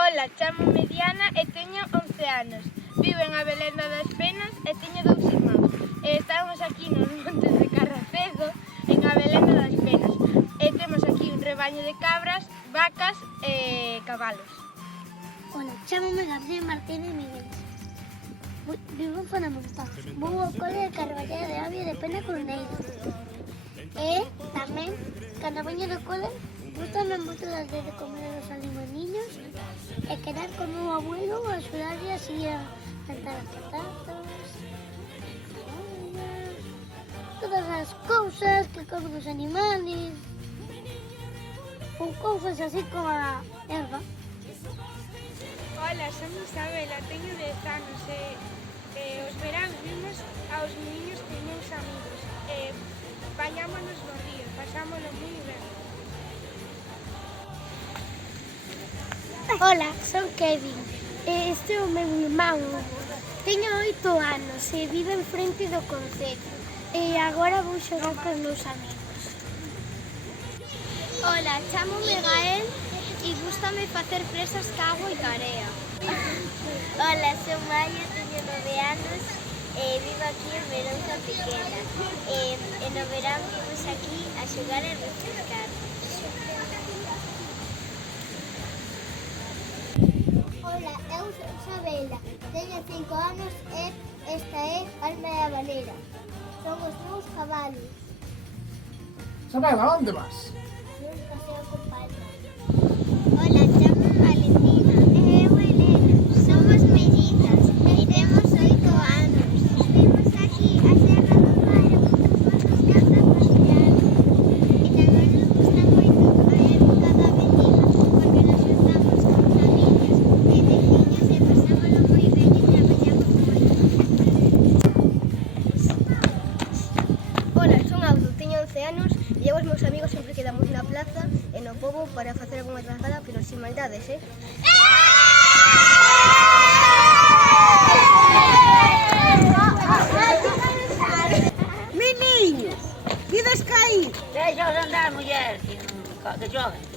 Ola, chámome Diana e teño 11 anos. Vivo en Abelenda das Penas e teño 2 irmáns. Estamos aquí nos montes de Carracedo, en Abelenda das Penas. E temos aquí un rebaño de cabras, vacas e cabalos. Ola, chámome Gabriel Martínez Miguel. Vivo en Fonamontados. Vou ao cole de Carballeda de Avia de Pena Corneiro. E tamén, cando veño do cole, gústame moito das de comer os alimaniños e quedar con o meu abuelo a axudarlle así a plantar as patatas, todas as cousas que comen os animales, ou cousas así como a erva. Ola, son Isabela, teño 10 anos e os veráns vimos aos niños con meus amigos e bañámonos no río, pasámolo moi ben. Ola, son Kevin. Este é o meu irmán. Teño 8 anos e vive en frente do concello. E agora vou xogar cos meus amigos. Ola, chámome Gael e gústame facer presas ca agua e carea. Ola, son Maya, teño 9 anos e vivo aquí en Verouza Pequena. E no verán vimos aquí a xogar e refrescar. Ola, eu son Isabela, teño 5 anos e esta é Alma e a Valera. Son os meus cabalos. Isabela, onde vas? Un paseo con Palma. Ola, chámome Valentina. E eu Elena. Somos mellizas e temos 8 anos. Vimos aquí a Serra do Faro con os nosos casas pasear. E tamén nos gusta moito a época da vendima porque nos juntamos con familias e veciños e pasámolo moi ben e traballamos moito. Ola, son Audo, teño 11 anos e eu os meus amigos sempre quedamos na plaza e no pobo para facer algunha trasgada, pero sin maldades, Meniños, vides caí? Deixa andar, muller, que xogan.